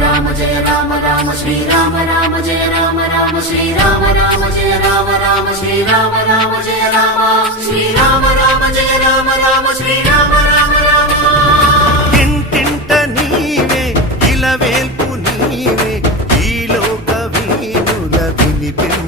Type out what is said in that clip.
రామ శ్రీరామ రామ జయ రామ రామ శ్రీరామ రామ జయ రామ రామ శ్రీరామ రామ జయ రామ శ్రీరామ రామ జయ రామ రామ శ్రీరామ రామ రామ ఇంటింట నీవే ఇలా వేల్పు నీవే ఈ లోక వీరుల వినిపించవా